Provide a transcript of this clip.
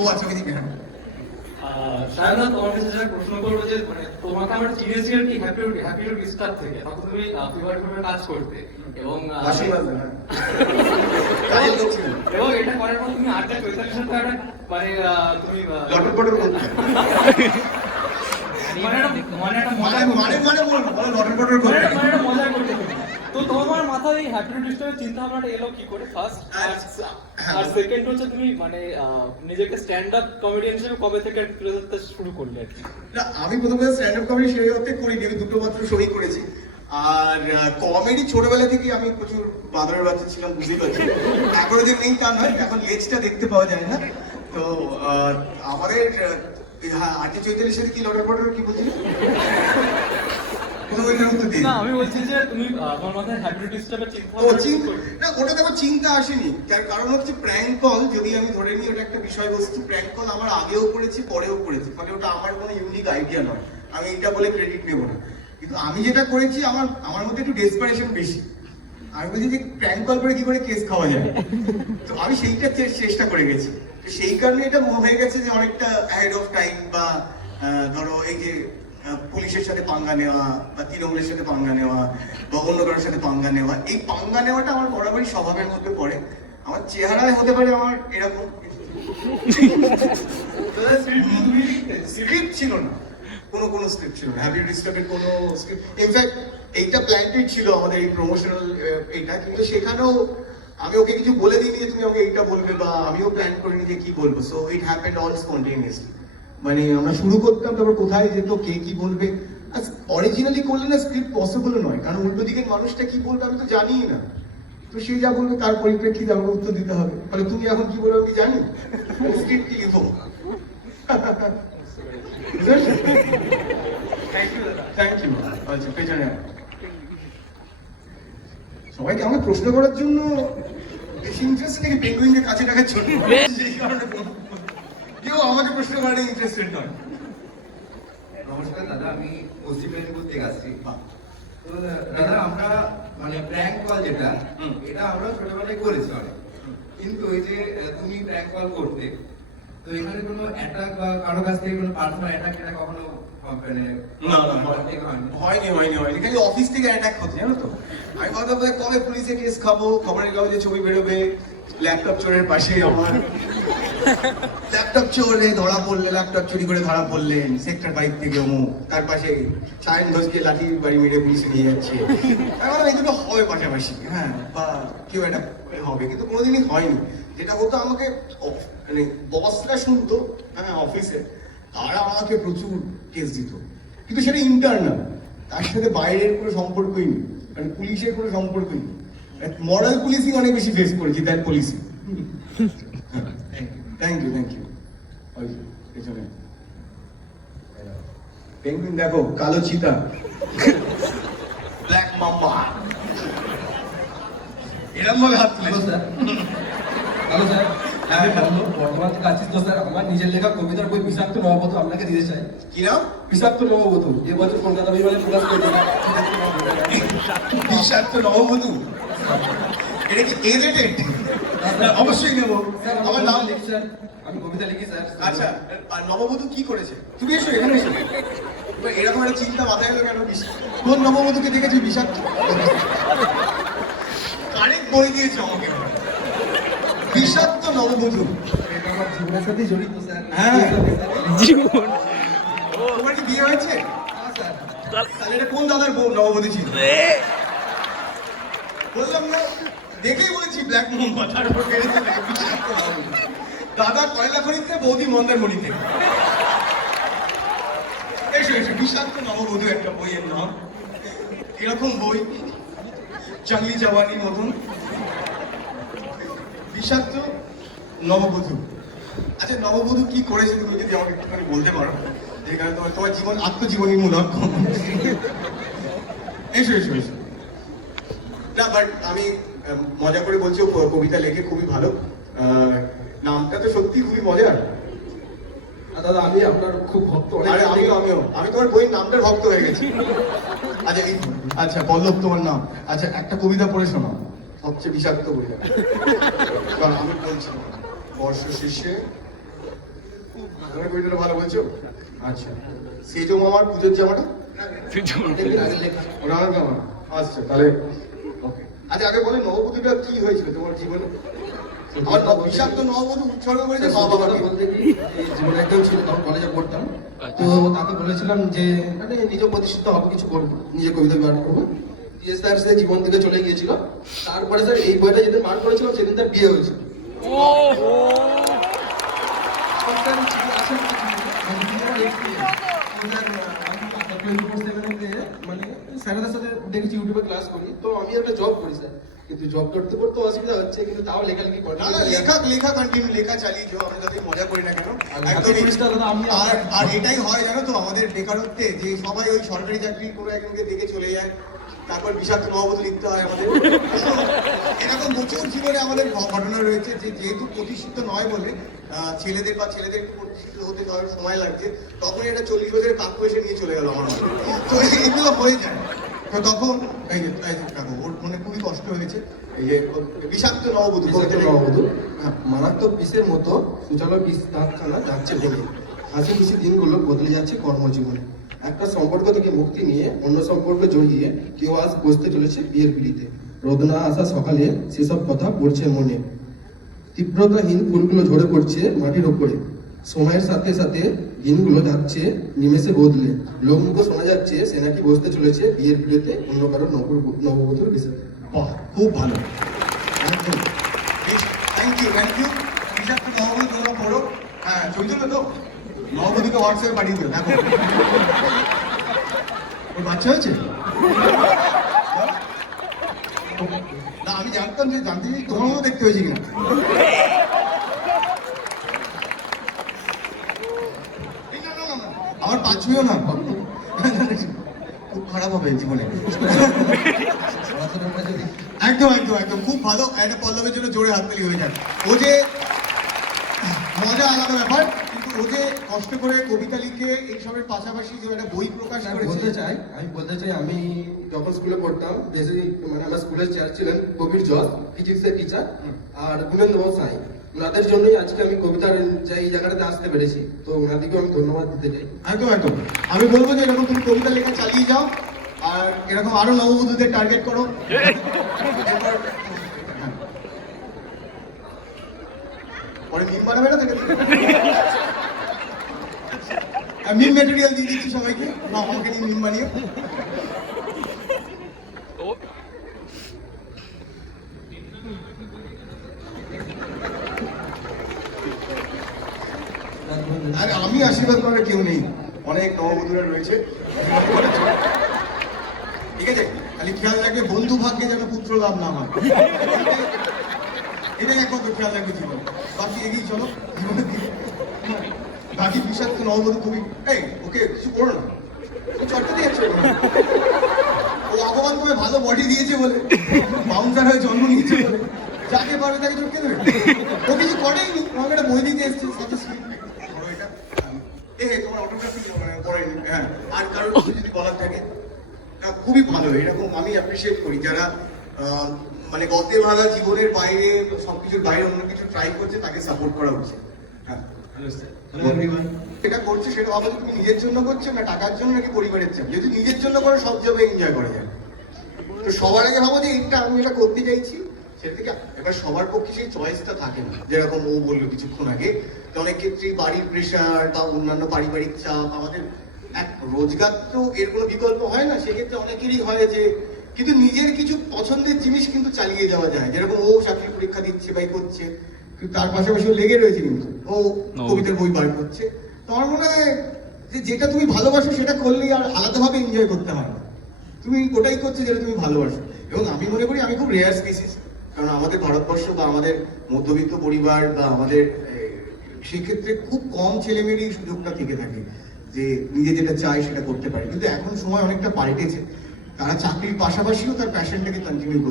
ও আচ্ছা ওইদিকে হ্যাঁ। সায়না, তোমার কাছে যেটা প্রশ্ন করবো যে মানে তোমাকে আমরা চিনেছি আর কি হ্যাপি টু স্টার থেকে, তখন তুমি ফিভার ফিভার কাজ করতে এবং এবং এটা করার পর তুমি আড্ডা চৈতালির সাথে একটা মানে তুমি লটর পটর করতে মানে একটা মজা লটর পটর করতে একটা মজা করতে তুমি। তো তোমার মাথায় এই হ্যাপি টু স্টারের চিন্তা ভাবনাটা এলো কি করে ফার্স্ট, আর সেকেন্ড হচ্ছে তুমি মানে নিজেকে স্ট্যান্ড আপ কমেডিয়ান হিসেবে কবে থেকে তুলে ধরতে শুরু করলে আর কি? না আমি প্রথমে স্ট্যান্ড আপ কমেডি সেই অর্থে করিনি, আমি দুটো মাত্র শোই করেছি। আর কমেডি ছোটবেলা থেকে আমি প্রচুর বাঁদরের বাচ্চা ছিলাম, বুঝতেই পারছি। এখনো যে নেই তা নয়, এখন লেজটা দেখতে পাওয়া যায় না। তো আমাদের হ্যাঁ আর্টি চৈতালির সাথে কি লটার পটার কি বলছিলেন? না আমি বলছি যে তুমি আমার মাথায় হ্যাপি টু স্টারের চিন্তা না ওটা দেখো চিন্তা আসেনি, তার কারণ হচ্ছে প্র্যাঙ্ক কল, যদি আমি ধরে নিই ওটা একটা বিষয়বস্তু, প্র্যাঙ্ক কল আমার আগেও করেছি পরেও করেছি, ফলে ওটা আমার কোনো ইউনিক আইডিয়া নয়, আমি এটা বলে ক্রেডিট নেবো না। কিন্তু আমি যেটা করেছি আমার মধ্যে একটু ডেসপারেশন বেশি। আমি বলছি যে প্র্যাঙ্ক কল করে কি করে কেস খাওয়া যায়, তো আমি সেইটা চেষ্টা করে গেছি। সেই কারণে এটা হয়ে গেছে যে অনেকটা অ্যাহেড অফ টাইম, বা ধরো এই যে পুলিশের সাথে পাঙ্গা নেওয়া বা তৃণমূলের সাথে পাঙ্গা নেওয়া বা অন্য কারোর সাথে পাঙ্গা নেওয়া, এই পাঙ্গা নেওয়াটা আমার বরাবরই স্বভাবের মধ্যে পড়ে। আমার চেহারায় হতে পারে আমার এরকম, স্ক্রিপ্ট ছিল না, কোনো স্ক্রিপ্ট ছিল না, হ্যাপি টু স্টারের কোনো স্ক্রিপ্ট। ইনফ্যাক্ট এইটা প্ল্যান্টেড ছিল আমাদের এই প্রমোশনাল এইটা, কিন্তু সেখানেও আমি ওকে কিছু বলে দিইনি যে তুমি আমাকে এইটা বলবে, বা আমিও প্ল্যান করিনি যে কি বলবো। So it happened all spontaneously. মানে আমরা শুরু করতাম, তারপর কোথায় যেত, কে কি বলবে। অরিজিনালি করলে না স্ক্রিপ্ট পসিবল নয়, কারণ উল্টো দিকের মানুষটা কি বলবে আমি তো জানিই না। তো সে যা বলবে তার পরিপ্রেক্ষিতে আমাকে উত্তর দিতে হবে। ফলে তুমি এখন কি বলবে আমি জানি, স্ক্রিপ্ট কি লিখো। Thank you. আচ্ছা পেছনে সবাইকে আমাকে প্রশ্ন করার জন্য বেশি ইন্টারেস্ট নাকি পেঙ্গুইনকে কাছে রাখার জন্য? সেই কারণে কেউ আমাকে প্রশ্ন করার ইন্টারেস্টেড নয়। নমস্কার দাদা, আমি পশ্চিম মেদিনীপুর থেকে আসছি। তো দাদা আমরা মানে প্র্যাঙ্ক কল যেটা, এটা আমরা ছোটবেলায় করেছি অনেক, কিন্তু ওই যে তুমি প্র্যাঙ্ক কল করতে, তো এখানে কোনো অ্যাটাক বা কারো কাছ থেকে কোনো পার্সোনাল অ্যাটাক এটা কখনো মানে হয়নি, খালি অফিস থেকে অ্যাটাক হচ্ছে, জানো তো। আমি ভাবতাম কবে পুলিশে কেস খাবো, খবরের কাগজে ছবি বেরোবে, ল্যাপটপ চোরের পাশে আমার ল্যাপটপ চোরে ধরা পড়লে, ল্যাপটপ চুরি করে ধরা পড়লেন সেক্টর 5 থেকে অমুক, তার পাশে সায়ন ঘোষকে লাঠি বাড়ি মেরে পুলিশে নিয়ে যাচ্ছে। আমার এই দুটো হবে পাশাপাশি, হ্যাঁ, বা কেউ একটা হবে, কিন্তু কোনোদিনই হয়নি। যেটা হতো আমাকে মানে বসরা শুনতো, হ্যাঁ অফিসে, তারা আমাকে প্রচুর কেস দিত, কিন্তু সেটা ইন্টারনাল, তার সাথে বাইরের কোনো সম্পর্কই নেই, মানে পুলিশের কোনো সম্পর্কই নেই। মরাল পুলিশিং অনেক বেশি ফেস করেছি দ্যান পুলিশিং। থ্যাংক ইউ পেছনে পেঙ্গুইন দেখো, কালো চিতা, ব্ল্যাক মাম্বা, এরকম ভাবে হাত তুলে। হ্যালো স্যার, আমি বর্ধমান থেকে আছি। তো স্যার আমার নিজের লেখা কবিতার বই বিষাক্ত নববধূ আপনাকে দিতে চাই। কি নাম? বিষাক্ত নববধূ, এবছর কলকাতা বিমানে প্রকাশ করে বিষাক্ত নববধূ। এটা কি এ রেটেড? অবশ্যই নেবো। আমার নাম লিখি স্যার, আমি কবিতা লিখি স্যার। আচ্ছা, আর নববধূ কি করেছে? তুমি এসো এখানে এসো। এরকম একটা চিন্তা মাথায় এলো কেন? কোন নববধূকে দেখেছি বিষাক্ত? কারেক্ট বই দিয়েছে আমাকে, বিষাক্ত নববধূ। আমার জীবনের সাথে জড়িত স্যার। হ্যাঁ, জীবন। তোমার কি বিয়ে হয়েছে? স্যার তাহলে এটা কোন দাদার বউ নববধূ ছিল? বললাম না, দেখেই বলেছি ব্ল্যাক মোহাম্মদ, তার উপর বেড়েছে বিষাক্ত নববধূ। দাদা কয়লা খনিতে, বৌদি মন্দারমণিতে। এসো বিষাক্ত নববধূ একটা বইয়ের নাম। এরকম বই চাকলি জওয়ানির মতন, বিষাক্ত নববধূ। আচ্ছা, নববধূ কি করেছে তুমি যদি আমাকে একটুখানি বলতে পারো, যেখানে তোমার জীবন আত্মজীবনীমূলক। এসো না, বাট আমি মজা করে বলছি, কবিতা লেখে খুবই ভালো। নামটা তো সত্যি খুবই মজার। দাদা আমি আপনার খুব ভক্ত। আরে আমি তোমার বইয়ের নামটার ভক্ত হয়ে গেছি। আচ্ছা পল্লব তোমার নাম। আচ্ছা একটা কবিতা পড়ে শোনাও, সবচেয়ে বিষাক্ত কবিতা। কারণ আমি বলছি, বর্ষ শেষে তোমার কবিতাটা ভালো বলছো? আচ্ছা, সেজো মামার পুজোর জামাটা ওটা আমার জামা। আচ্ছা তাহলে ওকে। আচ্ছা আগে বলে নববধূটা কি হয়েছিল তোমার জীবনে? আমার বিষাক্ত নববধূ উৎসর্গ করেছে মা বাবাকে। বলতে কি এই জীবনে একদম ছিল, তখন কলেজে পড়তাম, তো তাকে বলেছিলাম যে মানে নিজে প্রতিষ্ঠিত হবো, কিছু করবো, নিজে কবিতা পাঠ করবো। দিয়ে স্যার সে জীবন থেকে চলে গিয়েছিল। তারপরে স্যার এই বইটা যেদিন পাঠ করেছিলাম সেদিন তার বিয়ে হয়েছিল। মানে স্যারেদের সাথে দেখেছি ইউটিউবে ক্লাস করি, তো আমি একটা জব করি স্যার, কিন্তু জব করতে করতে অসুবিধা হচ্ছে, কিন্তু তাও লেখালেখি করি। না না, লেখা কন্টিনিউ লেখা চালিয়ে যাও, আমরা যতই মজা করি না কেন। একদমই। আর এটাই হয় জানো তো আমাদের বেকারত্বে, যে সবাই ওই সরকারি চাকরি করে একজনকে দেখে চলে যায়, তারপর বিষাক্ত নববধূ লিখতে হয় আমাদের। এরকম প্রচুর জীবনে আমাদের ঘটনা রয়েছে, যে যেহেতু প্রতিষ্ঠিত নয় বলে ছেলেদের একটু প্রতিষ্ঠিত হতে সময় লাগছে, তখন এটা 40 বছরের কাকু এসে নিয়ে চলে গেল আমার মনে। তো এগুলো হয়ে যায়। তো তখন এই যে কাকু ওর মনে খুবই কষ্ট হয়েছে, এই যে বিষাক্ত নববধূ। নববধূ মারাত্মক বিষের মতো সুচালো বিষ দাঁতখানা যাচ্ছে ভেঙে, হাসি খুশি দিনগুলো বদলে যাচ্ছে কর্মজীবনে। একটা সম্পর্ক থেকে মুক্তি নিয়ে অন্য সম্পর্কে জড়িয়ে কেউ আজ বসতে চলেছে বিয়ের পিড়িতে। রোদ না আসা সকালে সেসব কথা পড়ছে মনে, তীব্রতাহীন ফুলগুলো ঝরে পড়ছে মাটির ওপরে। সময়ের সাথে সাথে দিনগুলো যাচ্ছে নিমেষে বদলে, লোকমুখ শোনা যাচ্ছে সে নাকি বসতে চলেছে বিয়ের পিড়িতে অন্য কারো নববধূর বিষয়তে। বাহ, খুব ভালো, একদম থ্যাংক ইউ। বিষাক্ত নববধূ তোমরা পড়ো। হ্যাঁ চলছিল তো, নববধূকে হোয়াটসঅ্যাপে পাঠিয়ে দিও। দেখো ওর বাচ্চা হয়েছে না, আমি জানতাম যে জানতে চাই তোমার মতো দেখতে হয়েছে কিনা। আমার পাঁচমিও না, খুব খারাপ হবে জীবনে। একদম খুব ভালো। একটা পল্লবের জন্য জোরে হাততালি হয়ে যায়। ও যে মজা আলাদা ব্যাপার, কিন্তু ও যে কষ্ট করে কবিতা লিখে এইসবের পাশাপাশি যে একটা বই প্রকাশ আমি করেছে। বলতে চাই আমি যখন স্কুলে পড়তাম, বেশি মানে আমার স্কুলের স্যার ছিলেন কবির জজ, ফিজিক্সের টিচার, আর গুণেন্দ্র সাই। ওনাদের জন্যই আজকে আমি কবিতার এই জায়গাটাতে আসতে পেরেছি, তো ওনাদেরকেও আমি ধন্যবাদ দিতে চাই। একদম আমি বলবো যে এরকম তুমি কবিতা লেখা চালিয়ে যাও, আর এরকম আরো নববধূদের টার্গেট করো। এরপর পরে মিম বানাবে না থেকে মিম ম্যাটেরিয়াল দিয়ে দিচ্ছি সবাইকে, না আমাকে নিয়ে মিম বানিয়ে। আর আমি আশীর্বাদ করার কেউ নেই, অনেক নববধূরা রয়েছে, ঠিক আছে? খালি খেয়াল রাখবে বন্ধু ভাগ্যে যেন পুত্র লাভ না হয়, এটাই একমাত্র খেয়াল রাখবে জীবন। বাকি এগিয়ে চলো জীবনের দিকে। বাকি বিষাক্ত নববধূ খুবই ওকে কিছু করো না, চটটা দিয়েছে ও অপমান করে ভালো বডি দিয়েছে বলে, বাউন্সার হয়ে জন্ম নিয়েছে বলে, যাকে পারবে তাকে চটকে দেবে। ও কিছু করেইনি, আমাকে একটা বই দিতে এসছে সাজেস্ট। তোমার অটোগ্রাফি করেনি। হ্যাঁ, আর কারোর কিছু যদি বলার থাকে খুবই ভালো, এরকম আমি অ্যাপ্রিসিয়েট করি যারা মানে গতে ভাঙা জীবনের বাইরে, সবকিছুর বাইরে অন্য কিছু ট্রাই করছে, তাকে সাপোর্ট করা উচিত। হ্যাঁ, এটা করছে সেটা ভাবো তুমি নিজের জন্য করছো না টাকার জন্য নাকি পরিবারের জন্য। যদি নিজের জন্য করো সব জবে এনজয় করা যায়। তো সবার আগে ভাবো যে এটা আমি এটা করতে চাইছি, সেটা থেকে এবার সবার পক্ষে সেই চয়েসটা থাকে না। যেরকম ও বললো কিছুক্ষণ আগে, অনেক ক্ষেত্রেই বাড়ির প্রেশার বা অন্যান্য পারিবারিক চাপ, আমাদের এক রোজগার তো এর কোনো বিকল্প হয় না, সেক্ষেত্রে অনেকেরই হয় যে কিন্তু নিজের কিছু পছন্দের জিনিস কিন্তু চালিয়ে যাওয়া যায়। যেরকম ও চাকরির পরীক্ষা দিচ্ছে বা করছে, কিন্তু তার পাশাপাশি ও লেগে রয়েছে, কিন্তু ও কবিতার বই বার করছে। তো আমার মনে হয় যে যেটা তুমি ভালোবাসো সেটা করলেই আর আলাদাভাবে এনজয় করতে হয় না, তুমি ওটাই করছো যেটা তুমি ভালোবাসো। এবং আমি মনে করি আমি খুব রেয়ার স্পিসিস, কারণ আমাদের ভারতবর্ষ বা আমাদের মধ্যবিত্ত পরিবার বা আমাদের সেক্ষেত্রে খুব কম ছেলে মেয়েরই এই সুযোগটা থেকে থাকে যে নিজে যেটা চায় সেটা করতে পারে। কিন্তু এখন সময় অনেকটা পাল্টেছে, তারা চাকরির পাশাপাশিও তার প্যাশনটাকে কন্টিনিউ করতে